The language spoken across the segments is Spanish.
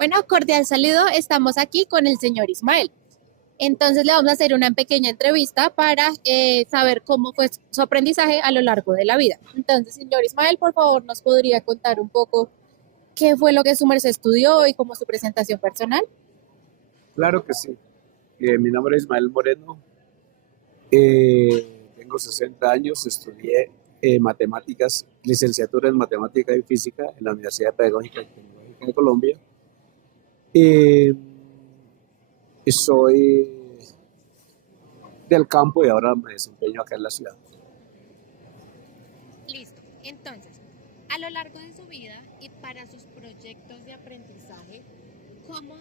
Bueno, cordial saludo. Estamos aquí con el señor Ismael. Entonces le vamos a hacer una pequeña entrevista para saber cómo fue su aprendizaje a lo largo de la vida. Entonces, señor Ismael, por favor, ¿nos podría contar un poco qué fue lo que su merced estudió y cómo su presentación personal? Claro que sí. Mi nombre es Ismael Moreno, tengo 60 años, estudié matemáticas, licenciatura en matemática y física en la Universidad Pedagógica y Tecnológica de Colombia. Eh, Soy del campo y ahora me desempeño acá en la ciudad. Listo. Entonces, a lo largo de su vida y para sus proyectos de aprendizaje, ¿cómo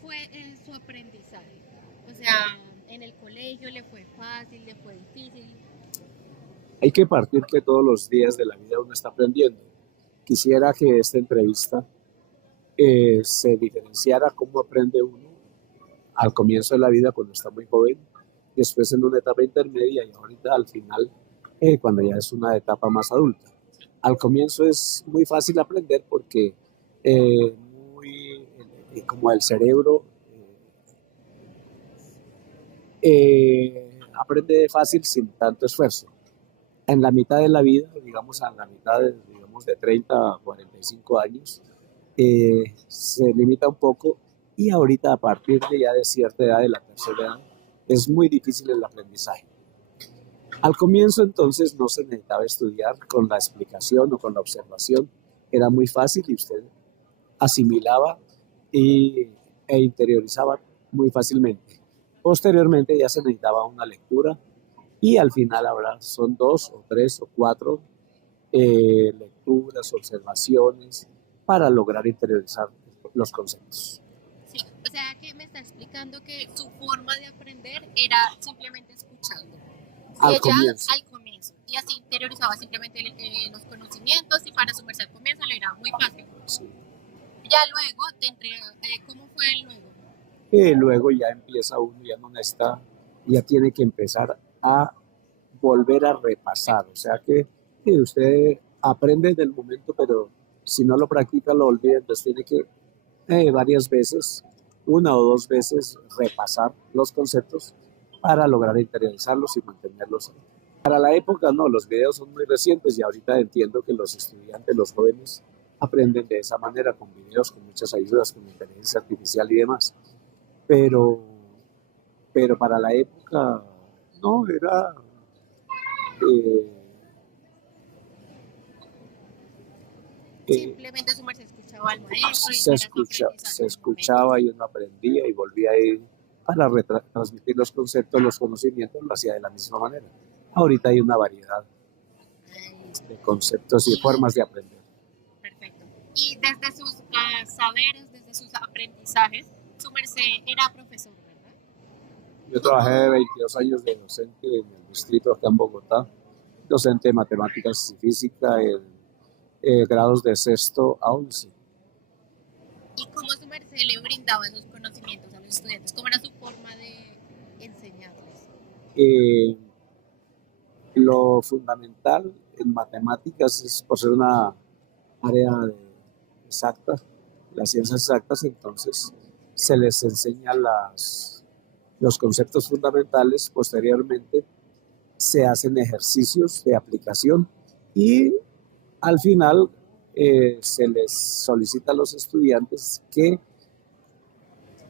fue su aprendizaje? O sea, en el colegio le fue fácil, le fue difícil. Hay que partir que todos los días de la vida uno está aprendiendo. Quisiera que esta entrevista se diferenciara cómo aprende uno al comienzo de la vida cuando está muy joven, después en una etapa intermedia y ahorita al final cuando ya es una etapa más adulta. Al comienzo es muy fácil aprender porque eh, muy, como el cerebro aprende fácil sin tanto esfuerzo. En la mitad de la vida, digamos a la mitad de 30 a 45 años, se limita un poco y ahorita a partir de ya de cierta edad, de la tercera edad, es muy difícil el aprendizaje. Al comienzo entonces no se necesitaba estudiar con la explicación o con la observación, era muy fácil y usted asimilaba e interiorizaba muy fácilmente. Posteriormente ya se necesitaba una lectura y al final ahora son dos o tres o cuatro lecturas, observaciones para lograr interiorizar los conceptos. Sí, o sea que me está explicando que su forma de aprender era simplemente escuchando. Y Al ella comienzo. al comienzo. Y así interiorizaba simplemente los conocimientos y para su merced al comienzo le era muy fácil. Sí. Ya luego te entrega, ¿cómo fue el luego? Luego ya empieza uno, ya no necesita, ya tiene que empezar a volver a repasar. O sea que usted aprende del momento, pero si no lo practica lo olvida, entonces tiene que varias veces, una o dos veces, repasar los conceptos para lograr interiorizarlos y mantenerlos. Para la época, no, los videos son muy recientes y ahorita entiendo que los estudiantes, los jóvenes, aprenden de esa manera, con videos, con muchas ayudas, con inteligencia artificial y demás. Pero, pero para la época, no, era... eh, eh, Simplemente su merced escuchaba al maestro y se, era su escucha, aprendizaje se en el momento. escuchaba y uno aprendía y volvía a ir para transmitir los conceptos, los conocimientos, lo hacía de la misma manera. Ahorita hay una variedad de conceptos y Y, formas de aprender. perfecto. Y desde sus saberes, desde sus aprendizajes, su merced era profesor, ¿verdad? Yo trabajé 22 años de docente en el distrito acá en Bogotá, docente de matemáticas y física en grados de sexto a 11. ¿Y cómo su merced le brindaba esos conocimientos a los estudiantes? ¿Cómo era su forma de enseñarles? Eh, lo fundamental en matemáticas es por ser una área exacta, las ciencias exactas, entonces se les enseña los conceptos fundamentales, posteriormente se hacen ejercicios de aplicación y al final se les solicita a los estudiantes que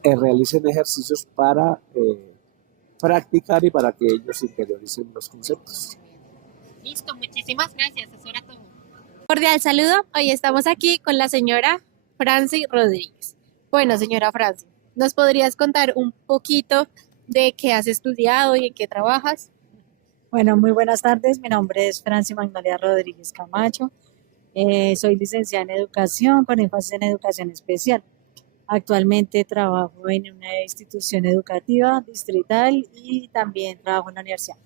realicen ejercicios para practicar y para que ellos interioricen los conceptos. Listo, muchísimas gracias, eso era todo. Cordial saludo, hoy estamos aquí con la señora Franci Rodríguez. Bueno, señora Franci, ¿nos podrías contar un poquito de qué has estudiado y en qué trabajas? Bueno, muy buenas tardes. Mi nombre es Franci Magnolia Rodríguez Camacho. Soy licenciada en educación con énfasis en educación especial. Actualmente trabajo en una institución educativa distrital y también trabajo en la universidad.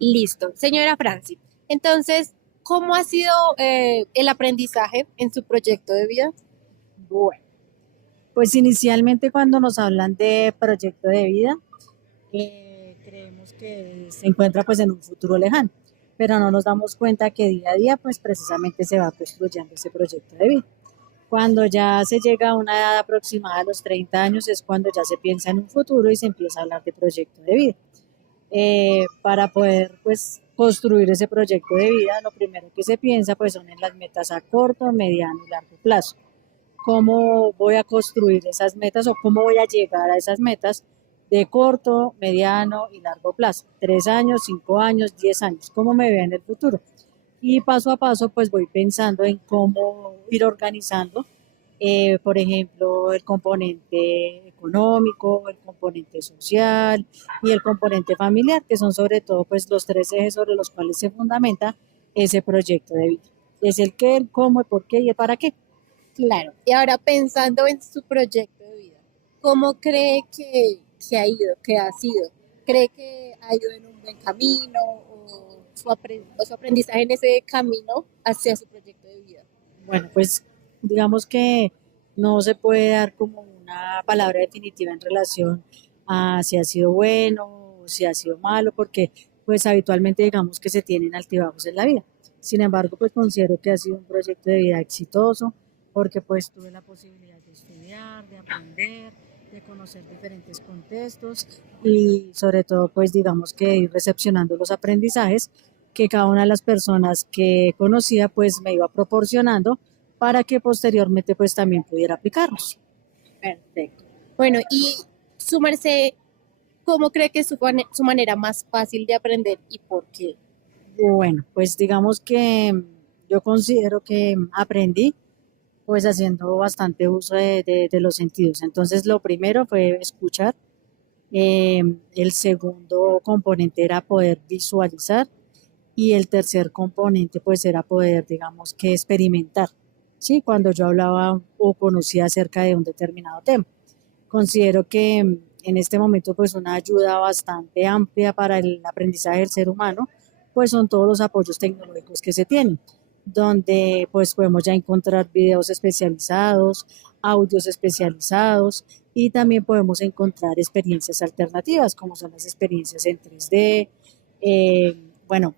Listo, señora Franci. Entonces, ¿cómo ha sido el aprendizaje en su proyecto de vida? Bueno, pues inicialmente cuando nos hablan de proyecto de vida, creemos que se encuentra pues en un futuro lejano, pero no nos damos cuenta que día a día pues precisamente se va construyendo ese proyecto de vida. Cuando ya se llega a una edad aproximada a los 30 años es cuando ya se piensa en un futuro y se empieza a hablar de proyecto de vida. Para poder pues construir ese proyecto de vida, lo primero que se piensa pues son en las metas a corto, mediano y largo plazo. ¿Cómo voy a construir esas metas o cómo voy a llegar a esas metas de corto, mediano y largo plazo? 3 años, 5 años, 10 años, ¿cómo me veo en el futuro? Y paso a paso pues voy pensando en cómo ir organizando, por ejemplo, el componente económico, el componente social y el componente familiar, que son sobre todo pues los tres ejes sobre los cuales se fundamenta ese proyecto de vida. Es el qué, el cómo, el por qué y el para qué. Claro. Y ahora pensando en su proyecto de vida, ¿cómo cree que ha ido, que ha sido? ¿Cree que ha ido en un buen camino o o su aprendizaje en ese camino hacia su proyecto de vida? Bueno, pues digamos que no se puede dar como una palabra definitiva en relación a si ha sido bueno o si ha sido malo, porque pues habitualmente digamos que se tienen altibajos en la vida. Sin embargo, pues considero que ha sido un proyecto de vida exitoso, porque pues tuve la posibilidad de estudiar, de aprender, de conocer diferentes contextos y sobre todo pues digamos que ir recepcionando los aprendizajes que cada una de las personas que conocía pues me iba proporcionando para que posteriormente pues también pudiera aplicarlos. Perfecto. Bueno, y su merced, ¿cómo cree que es su manera más fácil de aprender y por qué? Bueno, pues digamos que yo considero que aprendí pues haciendo bastante uso de los sentidos. Entonces lo primero fue escuchar, el segundo componente era poder visualizar y el tercer componente pues era poder, digamos que experimentar, ¿sí? Cuando yo hablaba o conocía acerca de un determinado tema. Considero que en este momento pues una ayuda bastante amplia para el aprendizaje del ser humano pues son todos los apoyos tecnológicos que se tienen, donde pues podemos ya encontrar videos especializados, audios especializados y también podemos encontrar experiencias alternativas como son las experiencias en 3D, bueno,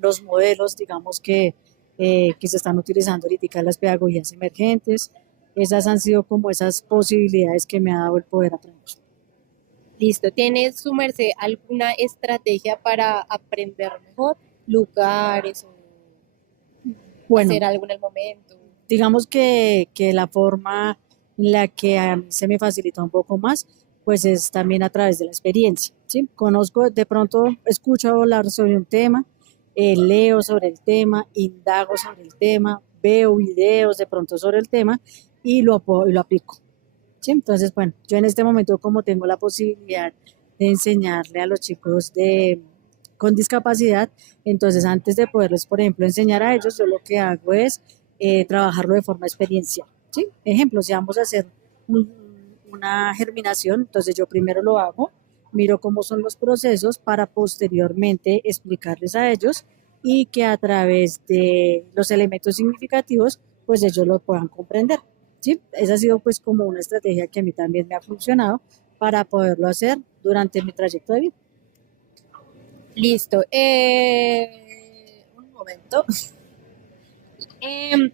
los modelos digamos que se están utilizando ahorita en las pedagogías emergentes. Esas han sido como esas posibilidades que me ha dado el poder aprender. Listo. ¿Tiene su merced alguna estrategia para aprender mejor? ¿Lugares o Bueno, hacer algo en el momento? digamos que la forma en la que a mí se me facilita un poco más, pues es también a través de la experiencia, ¿sí? Conozco, de pronto escucho hablar sobre un tema, leo sobre el tema, indago sobre el tema, veo videos de pronto sobre el tema y lo aplico, ¿sí? Entonces, bueno, yo en este momento como tengo la posibilidad de enseñarle a los chicos con discapacidad, entonces antes de poderles, por ejemplo, enseñar a ellos, yo lo que hago es trabajarlo de forma experiencial, ¿sí? Ejemplo, si vamos a hacer un- una germinación, entonces yo primero lo hago, miro cómo son los procesos para posteriormente explicarles a ellos y que a través de los elementos significativos, pues ellos lo puedan comprender. ¿Sí? Esa ha sido pues como una estrategia que a mí también me ha funcionado para poderlo hacer durante mi trayecto de vida. Listo. Un momento.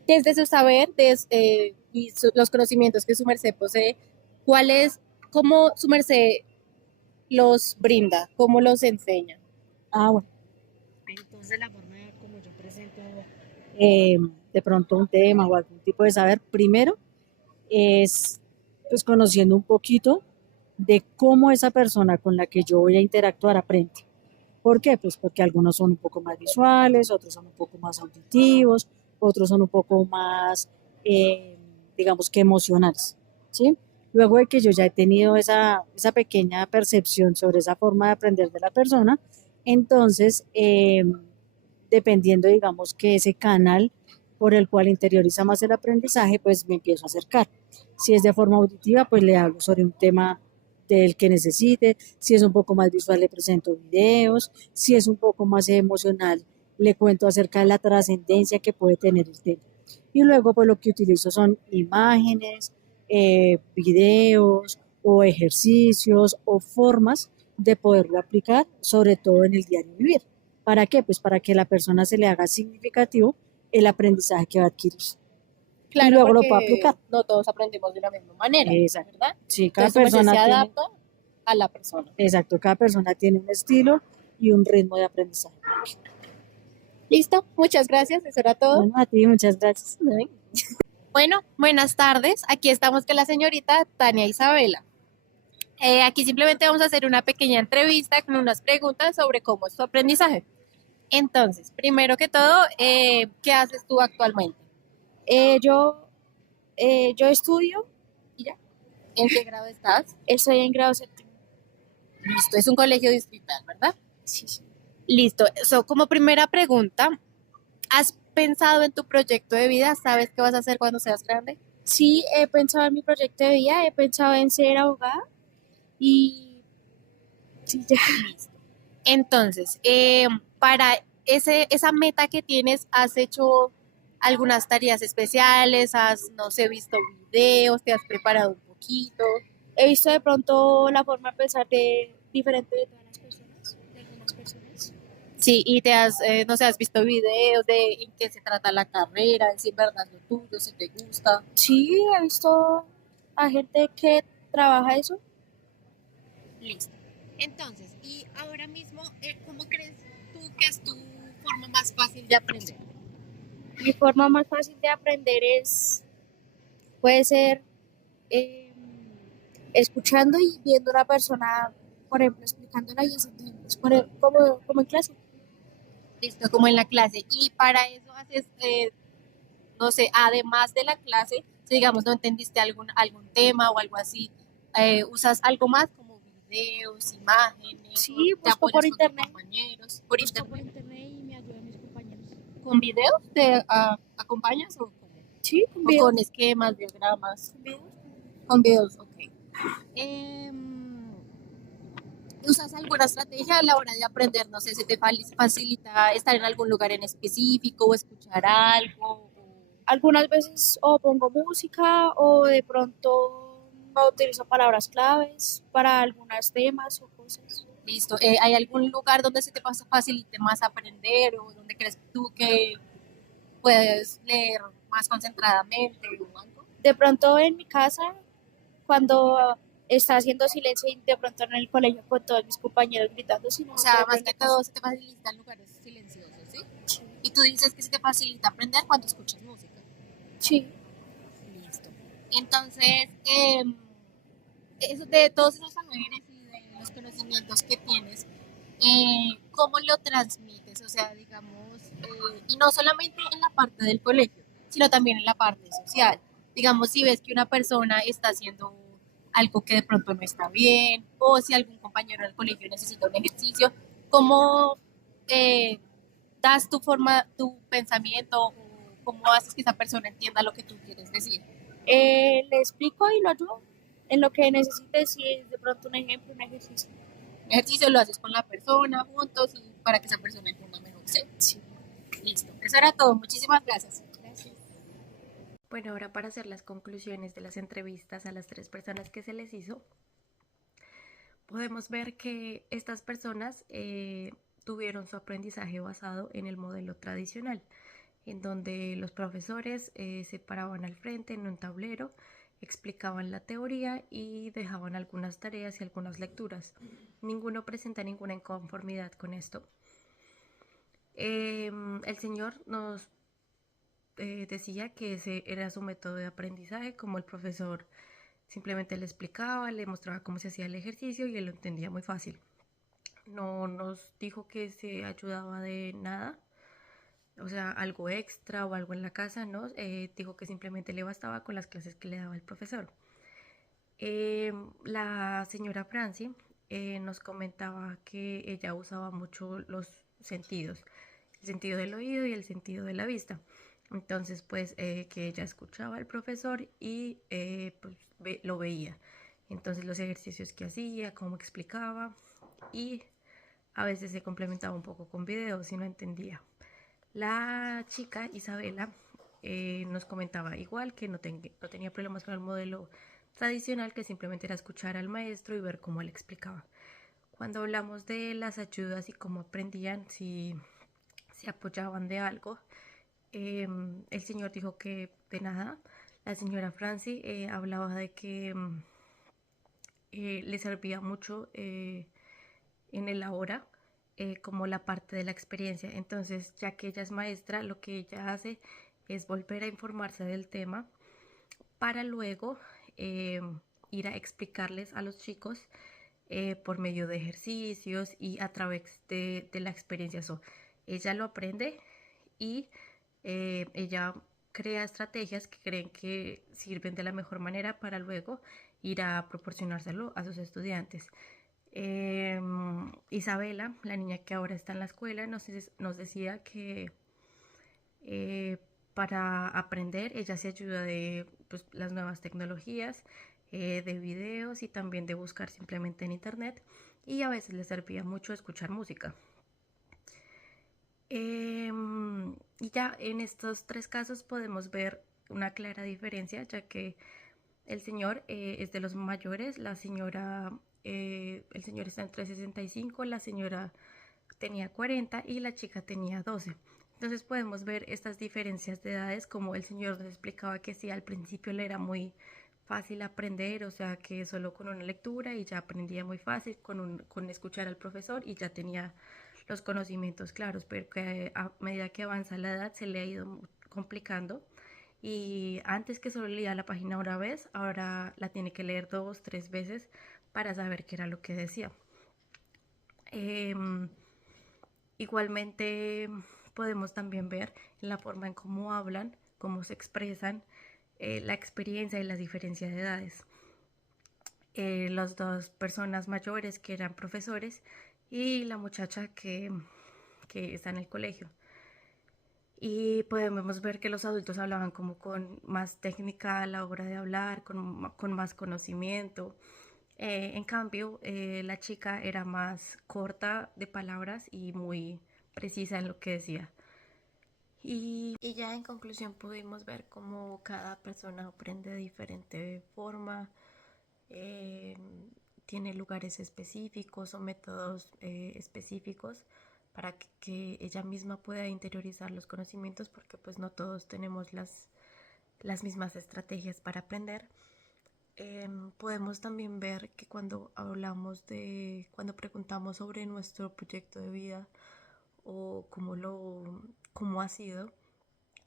Desde su saber y los conocimientos que su merced posee, ¿cuáles, cómo su merced los brinda? ¿Cómo los enseña? Ah, bueno. Entonces la forma como yo presento eh, de pronto un tema o algún tipo de saber, primero es pues conociendo un poquito de cómo esa persona con la que yo voy a interactuar aprende. ¿Por qué? Pues porque algunos son un poco más visuales, otros son un poco más auditivos, otros son un poco más, eh, digamos que emocionales, ¿sí? Luego de que yo ya he tenido esa pequeña percepción sobre esa forma de aprender de la persona, entonces, dependiendo, digamos que ese canal por el cual interioriza más el aprendizaje, pues me empiezo a acercar. Si es de forma auditiva, pues le hablo sobre un tema del que necesite. Si es un poco más visual, le presento videos. Si es un poco más emocional, le cuento acerca de la trascendencia que puede tener el tema. Y luego, pues lo que utilizo son imágenes, videos o ejercicios o formas de poderlo aplicar, sobre todo en el diario vivir. ¿Para qué? Pues para que la persona se le haga significativo el aprendizaje que va a adquirir. Claro, luego lo puedo porque aplicar. no todos aprendemos de la misma manera, Exacto. ¿verdad? Sí, cada Entonces, su merced persona se tiene, adapta a la persona. exacto, cada persona tiene un estilo y un ritmo de aprendizaje. ¿Listo? Muchas gracias, eso era todo. Bueno, a ti, muchas gracias. Bueno, buenas tardes. Aquí estamos con la señorita Tania Isabela. Aquí simplemente vamos a hacer una pequeña entrevista con unas preguntas sobre cómo es tu aprendizaje. Entonces, primero que todo, ¿qué haces tú actualmente? Eh, yo, yo estudio y ya, ¿En qué grado estás? estoy en grado séptimo. Listo, es un colegio distrital, ¿verdad? Sí, sí. Listo. Como primera pregunta, ¿has pensado en tu proyecto de vida? ¿Sabes qué vas a hacer cuando seas grande? Sí, he pensado en mi proyecto de vida, he pensado en ser abogada y sí, ya. Listo. Entonces, para esa meta que tienes, ¿has hecho algunas tareas especiales? ¿Has, no sé, visto videos? ¿Te has preparado un poquito? He visto de pronto la forma de pensar diferente de todas las personas, de algunas personas. Sí, y te has, no sé, has visto videos de en qué se trata la carrera, de si en verdad es lo tuyo, si te gusta. Sí, he visto a gente que trabaja eso. Listo. Entonces, y ahora mismo, ¿cómo crees tú que es tu forma más fácil de aprender? Mi forma más fácil de aprender puede ser escuchando y viendo a una persona, por ejemplo, explicándola y haciendo ejemplos, como en clase. Listo, como en la clase. Y para eso haces, no sé, además de la clase, si digamos no entendiste algún tema o algo así, usas algo más como videos, imágenes, o Sí, te busco por apoyas con tus internet. compañeros, por Busco por internet. internet y me ayudan mis compañeros. ¿Con videos te acompañas o cómo? Sí, con O con videos. esquemas, diagramas? Con videos. Con videos, ok. Em, ¿Usas alguna estrategia a la hora de aprender? No sé, ¿se te facilita estar en algún lugar en específico o escuchar algo? Algunas veces o pongo música o de pronto no utilizo palabras claves para algunos temas o cosas. Listo. ¿Hay algún lugar donde se te facilite más aprender o donde crees tú que puedes leer más concentradamente o algo? De pronto en mi casa, cuando está haciendo silencio y de pronto en el colegio con todos mis compañeros gritando, si no, O por sea, ejemplo, más en que la casa. todo se te facilita en lugares silenciosos, ¿sí? Y tú dices que se te facilita aprender cuando escuchas música. Sí. Listo. Entonces, eso de todos esos saberes y de los conocimientos que tienes, ¿cómo lo transmites? O sea, digamos, y no solamente en la parte del colegio, sino también en la parte social. Digamos, si ves que una persona está haciendo algo que de pronto no está bien, o si algún compañero del colegio necesita un ejercicio, ¿cómo eh, das tu forma, tu pensamiento, o cómo haces que esa persona entienda lo que tú quieres decir? Le explico y lo ayudo en lo que necesite, si es de pronto un ejemplo, un ejercicio. Un ejercicio lo haces con la persona, juntos, y para que esa persona entienda mejor, ¿sí? Sí. Listo. Eso era todo. Muchísimas gracias. Gracias. Bueno, ahora para hacer las conclusiones de las entrevistas a las 3 personas que se les hizo, podemos ver que estas personas tuvieron su aprendizaje basado en el modelo tradicional, en donde los profesores se paraban al frente en un tablero, explicaban la teoría y dejaban algunas tareas y algunas lecturas. Ninguno presenta ninguna inconformidad con esto. El señor nos decía que ese era su método de aprendizaje, como el profesor simplemente le explicaba, le mostraba cómo se hacía el ejercicio y él lo entendía muy fácil. No nos dijo que se ayudaba de nada, o sea, algo extra o algo en la casa, ¿no? Dijo que simplemente le bastaba con las clases que le daba el profesor. La señora Franci nos comentaba que ella usaba mucho los sentidos, el sentido del oído y el sentido de la vista. Entonces, pues, que ella escuchaba al profesor y pues, lo veía. Entonces, los ejercicios que hacía, cómo explicaba y a veces se complementaba un poco con videos si no entendía. La chica Isabela nos comentaba igual que no tenía problemas con el modelo tradicional, que simplemente era escuchar al maestro y ver cómo él explicaba. Cuando hablamos de las ayudas y cómo aprendían, si se apoyaban de algo, el señor dijo que de nada. La señora Franci hablaba de que le servía mucho en el ahora como la parte de la experiencia. Entonces, ya que ella es maestra, lo que ella hace es volver a informarse del tema para luego eh, ir a explicarles a los chicos por medio de ejercicios y a través de la experiencia. So, ella lo aprende y ella crea estrategias que creen que sirven de la mejor manera para luego ir a proporcionárselo a sus estudiantes. Isabela, la niña que ahora está en la escuela, nos decía que eh, para aprender ella se ayuda de pues, las nuevas tecnologías, de videos y también de buscar simplemente en internet, y a veces le servía mucho escuchar música. Y ya en estos tres casos podemos ver una clara diferencia, ya que el señor es de los mayores, la señora, el señor está entre 65, la señora tenía 40 y la chica tenía 12. Entonces podemos ver estas diferencias de edades, como el señor nos explicaba que sí, al principio le era muy fácil aprender, o sea que solo con una lectura y ya aprendía muy fácil, con escuchar al profesor y ya tenía los conocimientos claros, pero que a medida que avanza la edad se le ha ido complicando y antes que solo leía la página una vez, ahora la tiene que leer dos, tres veces para saber qué era lo que decía. Em, Igualmente podemos también ver en la forma en cómo hablan, cómo se expresan, la experiencia y las diferencias de edades. Las dos personas mayores que eran profesores y la muchacha que está en el colegio. Y podemos ver que los adultos hablaban como con más técnica a la hora de hablar, con más conocimiento. En cambio, la chica era más corta de palabras y muy precisa en lo que decía. Y ya en conclusión pudimos ver cómo cada persona aprende de diferente forma, eh, tiene lugares específicos o métodos específicos para que ella misma pueda interiorizar los conocimientos, porque pues no todos tenemos las mismas estrategias para aprender. Podemos también ver que cuando preguntamos sobre nuestro proyecto de vida o cómo ha sido,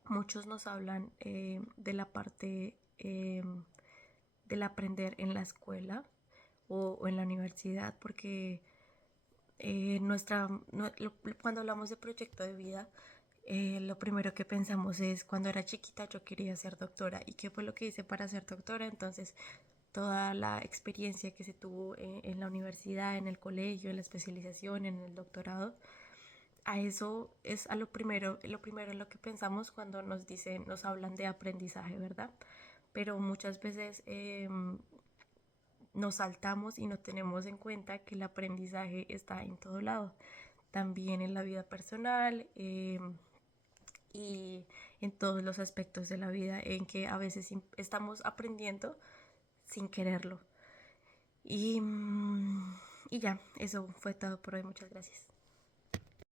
muchos nos hablan de la parte del aprender en la escuela o en la universidad, porque cuando hablamos de proyecto de vida, lo primero que pensamos es cuando era chiquita yo quería ser doctora y qué fue lo que hice para ser doctora. Entonces toda la experiencia que se tuvo en la universidad, en el colegio, en la especialización, en el doctorado, a eso es lo primero en lo que pensamos cuando nos hablan de aprendizaje, ¿verdad? Pero muchas veces nos saltamos y no tenemos en cuenta que el aprendizaje está en todo lado, también en la vida personal y en todos los aspectos de la vida, en que a veces estamos aprendiendo sin quererlo. Y, y ya, eso fue todo por hoy. Muchas gracias.